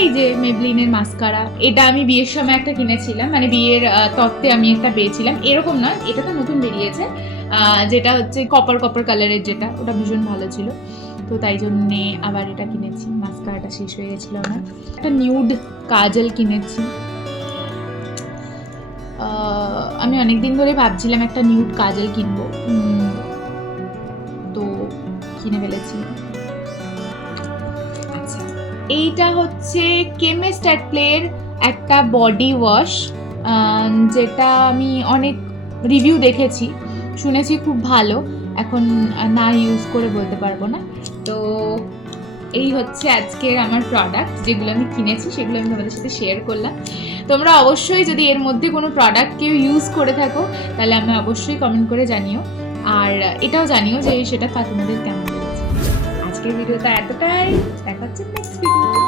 এই যে মেবলিনের মাস্কারা, এটা আমি বিয়ের সময় একটা কিনেছিলাম, মানে বিয়ের তত্ত্বে আমি একটা পেয়েছিলাম, এরকম নয়, এটা তো নতুন বেরিয়েছে, যেটা হচ্ছে কপার কপার কালারের, যেটা ওটা ভীষণ ভালো ছিল, তো তাই জন্যে আবার এটা কিনেছি। মাস্কারাটা শেষ হয়ে গেছিলো আমার। একটা নিউড কাজল কিনেছি। আমি অনেকদিন ধরে ভাবছিলাম একটা নিউড কাজল কিনবো, তো কিনে ফেলেছি। আচ্ছা, এইটা হচ্ছে কেমিস্ট অ্যাট প্লের একটা বডি ওয়াশ, যেটা আমি অনেক রিভিউ দেখেছি, শুনেছি খুব ভালো, এখন না ইউজ করে বলতে পারবো না। তো এই হচ্ছে আজকের আমার প্রোডাক্ট, যেগুলো আমি কিনেছি সেগুলো আমি তোমাদের সাথে শেয়ার করলাম। তোমরা অবশ্যই যদি এর মধ্যে কোনো প্রোডাক্ট কেউ ইউজ করে থাকো তাহলে আমি অবশ্যই কমেন্ট করে জানিও, আর এটাও জানিও যে সেটা তোমাদের কেমন লেগেছে। আজকের ভিডিওটা এতটাই, দেখা হচ্ছে নেক্সট ভিডিও।